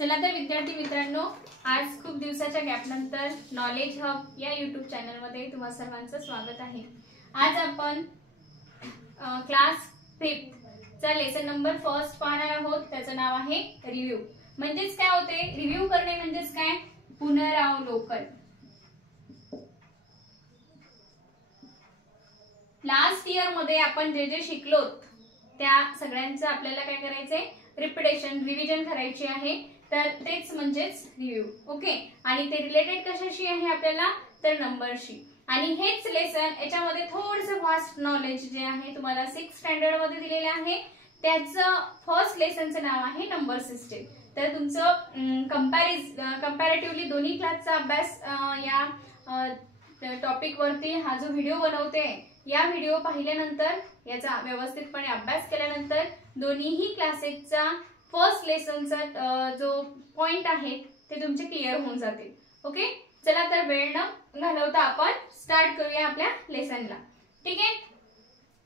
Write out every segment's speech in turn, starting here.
चला तर विद्यार्थी मित्रांनो, आज खूप दिवसाच्या गॅप नंतर नॉलेज हब या यूट्यूब चॅनल मध्ये तुम्हा सर्वांचं स्वागत आहे। आज आपण क्लास 5 चा लेसन नंबर फर्स्ट पाहणार आहोत। त्याचं नाव आहे रिव्ह्यू। म्हणजेच काय होते रिव्ह्यू करणे, म्हणजेच काय पुनरावलोकन। लास्ट इयर मध्ये आपण जे जे शिकलो त्या सगळ्यांचं आपल्याला काय करायचंय, रिपिटेशन रिव्हिजन करायची आहे। तर तेच म्हणजेच रिव्ह्यू। ओके, आणि ते रिलेटेड कशाशी आहे आपल्याला, तर नंबरशी। आणि हेच लेसन याच्यामध्ये थोडंसं व्हास्ट नॉलेज जे आहे तुम्हाला 6th स्टँडर्ड मध्ये दिलेले आहे। त्याचं फर्स्ट लेसनचं नाव आहे नंबर सिस्टीम। तर तुमचं कंपॅरेटिव्हली दोन्ही क्लासचा अभ्यास या टॉपिक वरती हा जो व्हिडिओ बनवते, या व्हिडिओ पाहिल्यानंतर याचा व्यवस्थितपणे अभ्यास केल्यानंतर दोन्हीही क्लासेसचा फर्स्ट लेसनचा जो पॉइंट आहे ते तुमचे क्लिअर होऊन जातील। ओके, चला तर वेळ न घालवता आपण स्टार्ट करूया आपल्या लेसनला। ठीक आहे,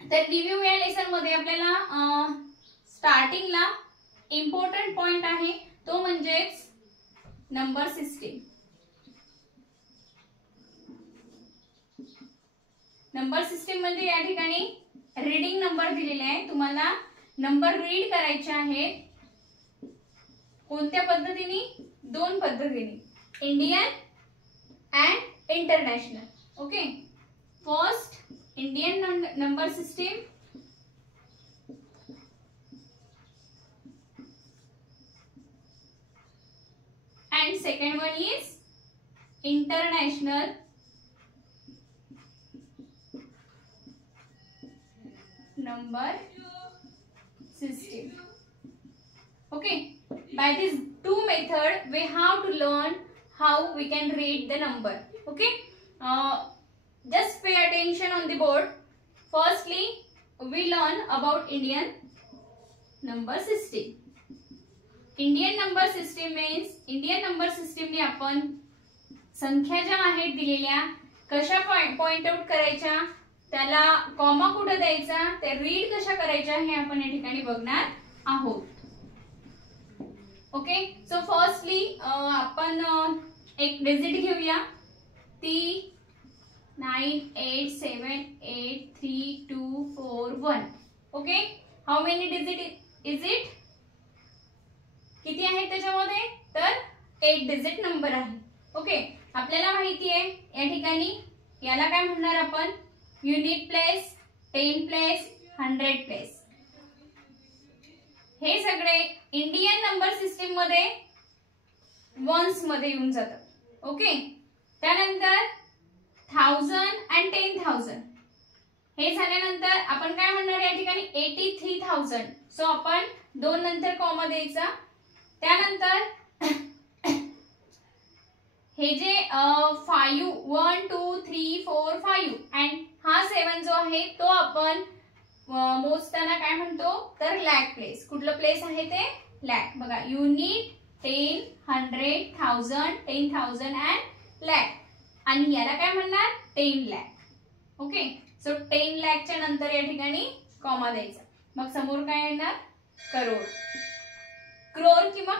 तर रिव्ह्यू या लेसन मध्ये आपल्याला स्टार्टिंगला इम्पॉर्टंट पॉइंट आहे तो म्हणजेच नंबर सिस्टीम। नंबर सिस्टीम म्हणजे या ठिकाणी रीडिंग नंबर दिलेले आहे, तुम्हाला नंबर रीड करायचे आहेत। कोणत्या पद्धतीने, दोन पद्धतीने, Indian and international. Okay, first Indian number system and second one is international number system. Okay, by these two method we have to learn how we can read the number. Okay, just pay attention on the board. Firstly we learn about Indian number system. Indian number system means Indian number सिस्टीमने आपण संख्या ज्या आहेत दिलेल्या कशा point out करायच्या, त्याला comma कुठे द्यायचा, ते रीड कशा करायच्या हे आपण या ठिकाणी बघणार आहोत। ओके, सो फर्स्टली आपण एक डिजिट घेऊया, ती 98783241। Okay, how many digit is it, किती आहे त्याच्यामध्ये, तर 8 डिजिट नंबर आहे। ओके, आपल्याला माहिती आहे या ठिकाणी याला काय म्हणणार आपण, युनिट प्लेस, 10 प्लेस, 100 प्लेस। हे सगळे इंडियन नंबर सिस्टीम मध्ये वन्स मध्ये येऊन जातात। ओके, त्यानंतर 1000 and 10,000 हे झाल्यानंतर आपण काय म्हणणार या ठिकाणी 83,000। सो आपण दोन नंतर कॉमा द्यायचा। त्यानंतर हे जे 5 1 2 3 4 5 अँड हा 7 जो आहे तो आपण मोजताना काय म्हणतो, तर लॅक प्लेस। कुठलं प्लेस आहे ते, लॅक। बघा, युनिट, 10, 100, 1000, 10,000 अँड लॅक, आणि याला काय म्हणणार, 10 लॅक। ओके, सो 10 लॅकच्या नंतर या ठिकाणी कॉमा द्यायचा। मग समोर काय येणार, करोड, क्रोर किंवा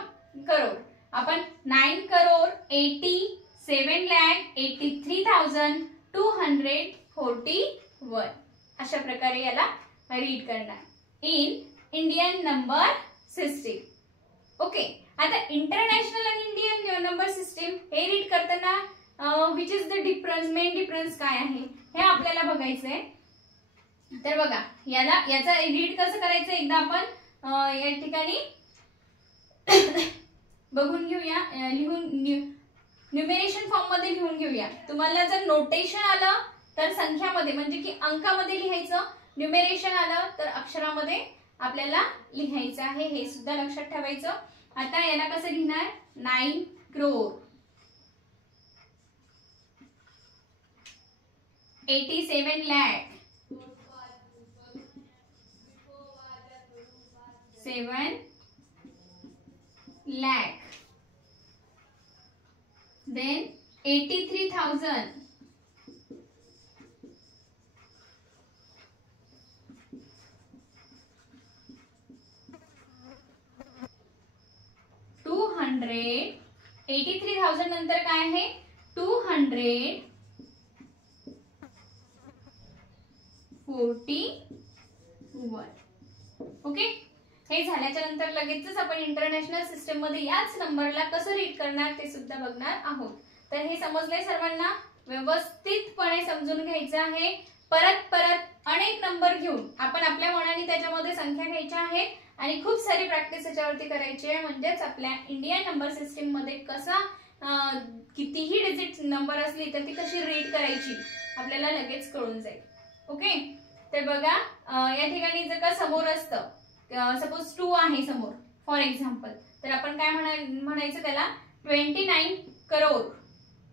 करोड। आपण 9,83,83,241 अशा प्रकारे याला रीड करणार in Indian number system. Okay, आता इंटरनॅशनल आणि इंडियन नंबर सिस्टीम हे रीड करताना which is the difference, main difference काय आहे हे आपल्याला बघायचंय। तर बघा, याचा रीड कसं करायचं एकदा आपण या ठिकाणी बघून घेऊया, लिहून न्यूमेरेशन फॉर्म मध्ये लिहून घेऊया। तुम्हाला जर नोटेशन आलं तर संख्यामध्ये म्हणजे की अंकामध्ये लिहायचं, न्यूमेरेशन आलं तर अक्षरामध्ये आपल्याला लिहायचं आहे, हे सुद्धा लक्षात ठेवायचं। आता याला कसं लिहिणार, 9 crore 87 lakh 7 lakh, then 83,000 200 200, 83,000 नंतर काय आहे 241. ओके, हे झाल्याच्या नंतर लगेचच आपण इंटरनॅशनल सिस्टम मध्ये याच नंबरला कसं रीड करणार ते सुद्धा बघणार आहोत. तर हे समजलंय सर्वांना, व्यवस्थितपणे समजून घ्यायचं आहे. परत परत अनेक नंबर घेऊन आपण आपल्या मनाने त्याच्यामध्ये संख्या घ्यायच्या आहेत आणि खूप सारी प्रॅक्टिस याच्यावरती करायची आहे. म्हणजेच आपल्या इंडियन नंबर सिस्टीम मध्ये कसा कितीही डिजिट नंबर असली तर ती कशी रीड करायची आपल्याला लगेच कळून जाईल. ओके, तर बघा या ठिकाणी जर का समोर असतं, सपोज 2 आहे समोर फॉर एक्झाम्पल, तर आपण काय म्हणायचं त्याला 29 करोड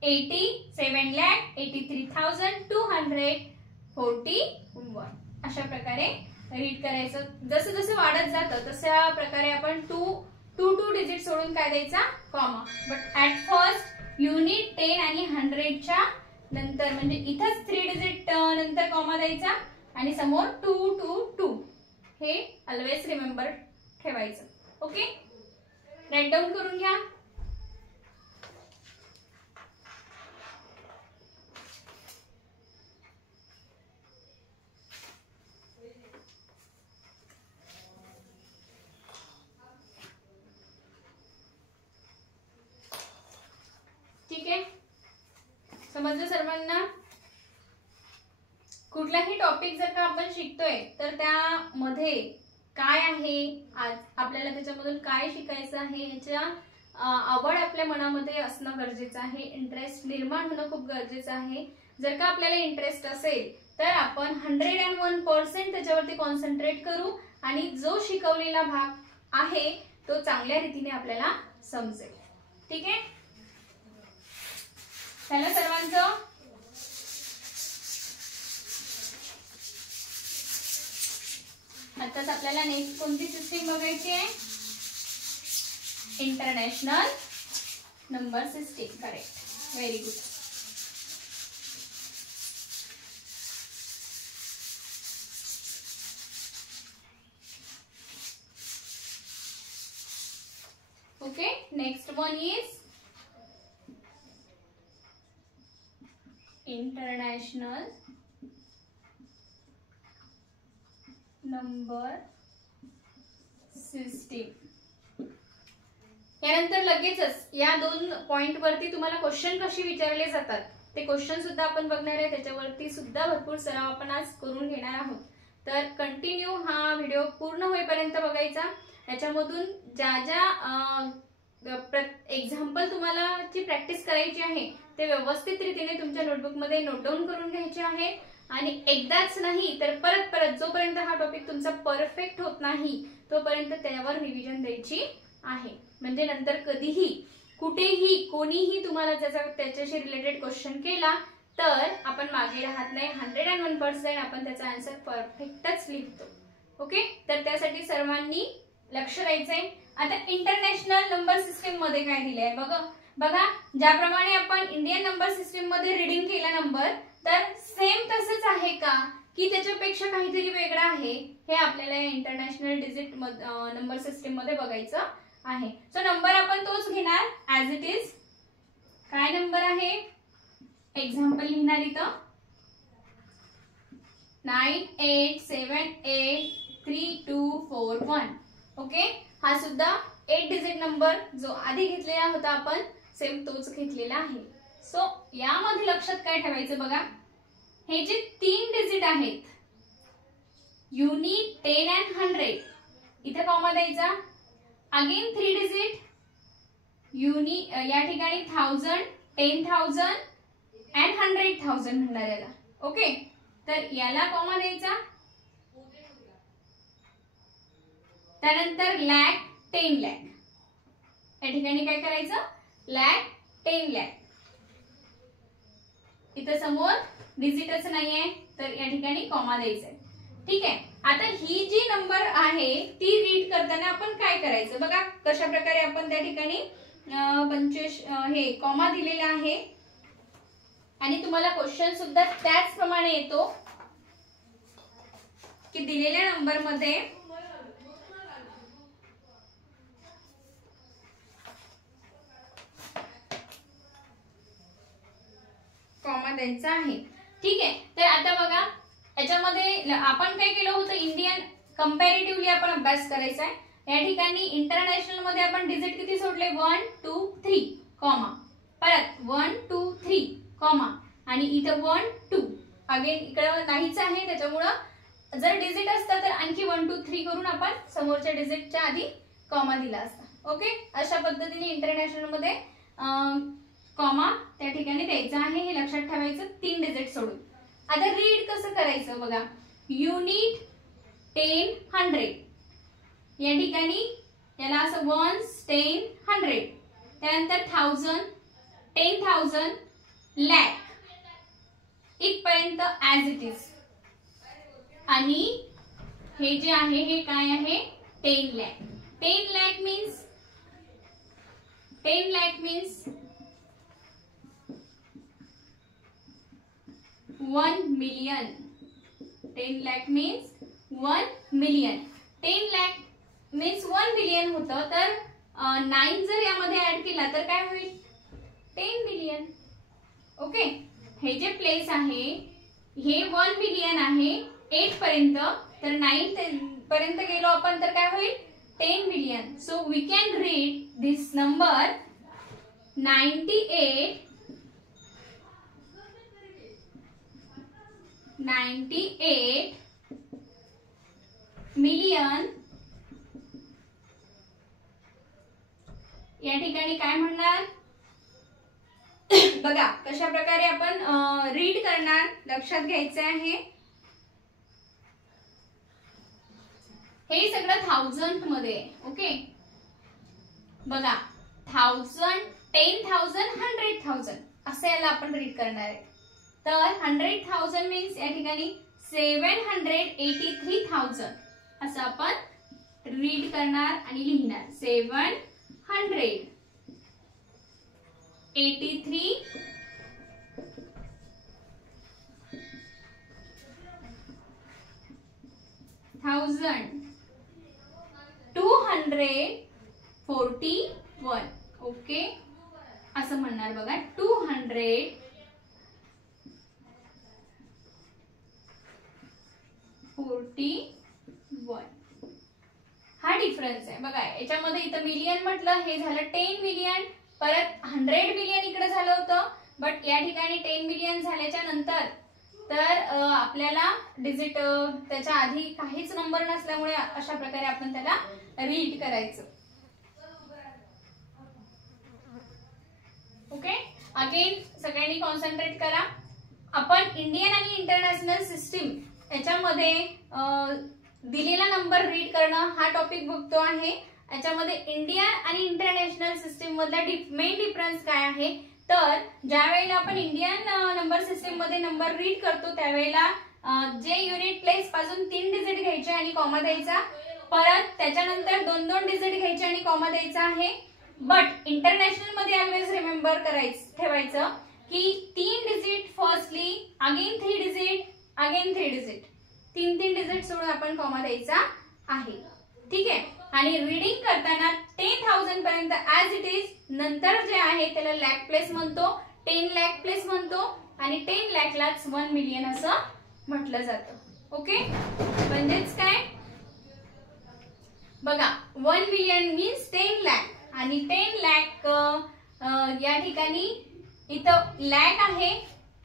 87,83,241 अशा प्रकारे रीड करायचं. जसं जसं वाढत जातं तशा प्रकारे आपण 2 डिजिट सोडून काय द्यायचा comma. But at first unit 10 आणि 100च्या नंतर म्हणजे इथंच 3 डिजिट नंतर कॉमा द्यायचा आणि समोर 222 हे ऑलवेज रिमेंबर ठेवायचं. ओके, राईट डाऊन करून घ्या. ठीक आहे, समजलं सर्वांना. कुठलाही टॉपिक जर का आपण शिकतोय तर त्यामध्ये काय आहे, आज आपल्याला त्याच्यामधून काय शिकायचं आहे याच्या आवड आपल्या मनामध्ये असणं गरजेचं आहे. इंटरेस्ट निर्माण होणं खूप गरजेचं आहे. जर का आपल्याला इंटरेस्ट असेल तर आपण 101% त्याच्यावरती कॉन्सन्ट्रेट करू आणि जो शिकवलेला भाग आहे तो चांगल्या रीतीने आपल्याला समजेल. ठीक आहे, चला सर्वांचं आताच आपल्याला नेक्स्ट कोणती सिस्टीम बघायची आहे, international number system. Correct, very good. Okay, next one is international number system. यानंतर लगेचच या 2 पॉइंट वरती तुम्हाला क्वेश्चन कशी विचारले जातात ते क्वेश्चन सुद्धा आपण बघणार आहे. त्याच्यावरती सुद्धा भरपूर सराव आपण आज करून घेणार आहोत. तर कंटिन्यू हा व्हिडिओ पूर्ण होईपर्यंत बघायचा. याच्यामधून ज्या ज्या एक्झाम्पल तुम्हाला ची प्रॅक्टिस करायची आहे ते व्यवस्थित रीतीने तुमच्या नोटबुक मध्ये नोट डाऊन करून घ्यायचे आहे. आणि एकदाच नाही तर परत परत जोपर्यंत हा टॉपिक तुमचा परफेक्ट होत नाही तोपर्यंत त्यावर रिव्हिजन द्यायची आहे. म्हणजे नंतर कधीही कुठेही कोणीही तुम्हाला त्याच्याशी रिलेटेड क्वेश्चन केला तर आपण मागे राहत नाही. 101% आपण त्याचा आन्सर परफेक्टच लिहितो. ओके, तर त्यासाठी सर्वांनी लक्ष द्यायचंय. आता इंटरनॅशनल नंबर सिस्टीम मध्ये काय दिलंय बघा. ज्याप्रमाणे आपण इंडियन नंबर सिस्टीम मध्ये रीडिंग केला नंबर, तर सेम तसंच आहे का की त्याच्यापेक्षा काहीतरी वेगळं आहे हे आपल्याला इंटरनॅशनल डिजिट नंबर सिस्टीम मध्ये बघायचं आहे. सो नंबर आपण तोच घेणार ऍज इट इज. काय नंबर आहे, एक्झाम्पल लिहिणार इथं 98783241. ओके, हा सुद्धा 8 डिजिट नंबर जो आधी घेतलेला होता आपण सेम तोच घेतलेला आहे. सो यामध्ये लक्षात काय ठेवायचं बघा, हे जे 3 डिजिट आहेत युनिट 10 and 100 इथे कॉमा द्यायचा. अगेन 3 डिजिट या ठिकाणी 1000, 10,000 and 100,000 म्हणणार याला. ओके, तर याला कॉमा द्यायचा. त्यानंतर लाख, 10 लाख. या ठिकाणी काय करायचं, लाख, 10 लाख. इथं समोर डिजिटच नाहीये तर या ठिकाणी कॉमा द्यायचा. ठीक आहे, आता ही जी नंबर आहे ती रीड करताना आपण काय करायचं बघा. कशा प्रकारे आपण त्या ठिकाणी 25 हे कॉमा दिलेला आहे आणि तुम्हाला क्वेश्चन सुद्धा त्याचप्रमाणे येतो की दिलेल्या नंबर मध्ये द्यायचा आहे. ठीक आहे. तर आता बघा याच्यामध्ये आपण काय केलं होतं, इंडियन कंपॅरेटिव्हली आपण अभ्यास करायचा आहे. या ठिकाणी इंटरनॅशनल मध्ये आपण डिजिट किती सोडले 1 2 3 कॉमा, परत 1 2 3 कॉमा आणि इथं 1 2 अगेन इकडे नाहीच आहे, त्याच्यामुळं जर डिजिट असतं तर आणखी 1 2 3 करून आपण समोरच्या डिजिटच्या आधी कॉमा दिला असता. ओके, अशा पद्धतीने इंटरनॅशनल मध्ये कॉमा त्या ठिकाणी द्यायचा आहे, हे लक्षात ठेवायचं 3 डिजिट सोडून. आता रीड कसं करायचं बघा, युनिट 10 100 या ठिकाणी याला असं 1 10 100, त्यानंतर 1000 10,000 लॅक इथपर्यंत ऍज इट इज, आणि हे जे आहे हे काय आहे 10 lakh. 10 lakh means 1 million. 10 lakh means 1 million. 10 lakh means 1 million होतं, तर 9 जर यामध्ये ऍड केला तर काय होईल 10 million. ओके, हे जे प्लेस आहे हे 1 million आहे 8 पर्यंत, तर 9 पर्यंत गेलो आपण तर काय होईल 10 million. So we can read this number 98 million. या ठिकाणी काय म्हणणार बघा कशा प्रकारे आपण रीड करणार, लक्षात घ्यायचं आहे. हे सगळं 1000 मध्ये. ओके, बघा 1000 10,000 100,000 असं याला आपण रीड करणार आहे. तर 100,000 मीन्स या ठिकाणी 783,000 असं आपण रीड करणार आणि लिहिणार. 783,241. ओके, असं म्हणणार बघा 241. हा डिफरन्स आहे बघा याच्यामध्ये. इथं मिलियन म्हटलं, हे झालं 10 मिलियन, परत 100 मिलियन इकडे झालं होतं, बट या ठिकाणी 10 मिलियन झाल्याच्या नंतर तर आपल्याला डिजिट त्याच्या आधी काहीच नंबर नसल्यामुळे अशा प्रकारे आपण त्याला रीड करायचं. ओके, अगेन सगळ्यांनी कॉन्सन्ट्रेट करा. आपण इंडियन आणि इंटरनॅशनल सिस्टीम याच्यामध्ये दिलेला नंबर रीड करणं हा टॉपिक बघतो आहे. याच्यामध्ये इंडिया आणि इंटरनॅशनल सिस्टीम मधला मेन डिफरन्स काय आहे, तर ज्या वेळेला आपण इंडियन नंबर सिस्टीम मध्ये नंबर रीड करतो त्यावेळेला जे युनिट प्लेस पासून 3 डिजिट घ्यायचे आणि कॉमा द्यायचा, परत त्याच्यानंतर 2-2 डिजिट घ्यायचे आणि कॉमा द्यायचा आहे. बट इंटरनॅशनल मध्ये ऑलवेज रिमेंबर ठेवायचं की 3 digit firstly, again 3 digit, again 3 digit, 3 digit सोडून आपण कॉमा द्यायचा आहे. ठीक आहे, आणि रीडिंग करताना 10,000 पर्यंत ऍज इट इज, नंतर जे आहे त्याला लॅक प्लेस म्हणतो, 10 लॅक प्लेस म्हणतो, आणि 10 लॅकलाच 1 मिलियन असं म्हटलं जातं. ओके, म्हणजेच काय बघा 1 मिलियन मीन्स 10 लॅक, आणि 10 लॅक या ठिकाणी इथं लॅक आहे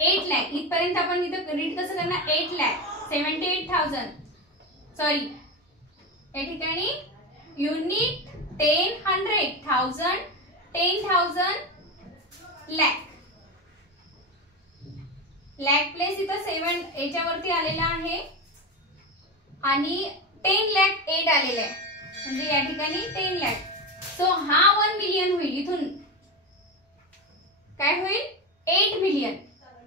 8 लॅक, इथपर्यंत आपण इथं रीड कसं करणार 8 लॅक 78,000, सॉरी या ठिकाणी युनिट 10 100,000 10,000 लॅक. लॅक प्लेस इथं 7 याच्यावरती आलेला आहे आणि 10 लॅक 8 आलेला आहे, म्हणजे या ठिकाणी 10 लॅक. सो हा 1 मिलियन होईल, इथून काय होईल 8 मिलियन.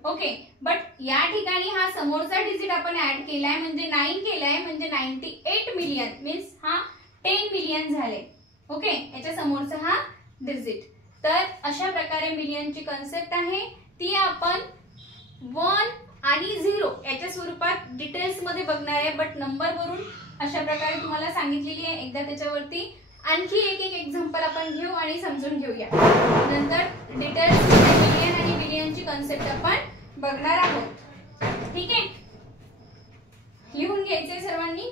ओके, बट या ठिकाणी हा समोरचा डिजिट आपण ऍड केलाय म्हणजे 9 केलाय, म्हणजे 98 मिलियन मीन्स हा 10 मिलियन झाले. ओके, याच्या समोरचा हा डिजिट. तर अशा प्रकारे मिलियनची कन्सेप्ट आहे, ती आपण 1 आणि 0 याच्या स्वरूपात डिटेल्स मध्ये बघणार आहे. बट नंबर वरून अशा प्रकारे तुम्हाला सांगितलेली आहे. एकदा त्याच्यावरती आणखी एक एक्झाम्पल आपण घेऊ आणि समजून घेऊया. नंतर डिटेल्स मिलियन आणि बिलियनची कन्सेप्ट आपण बघणार आहोत. ठीक आहे, लिहून घ्यायचंय सर्वांनी.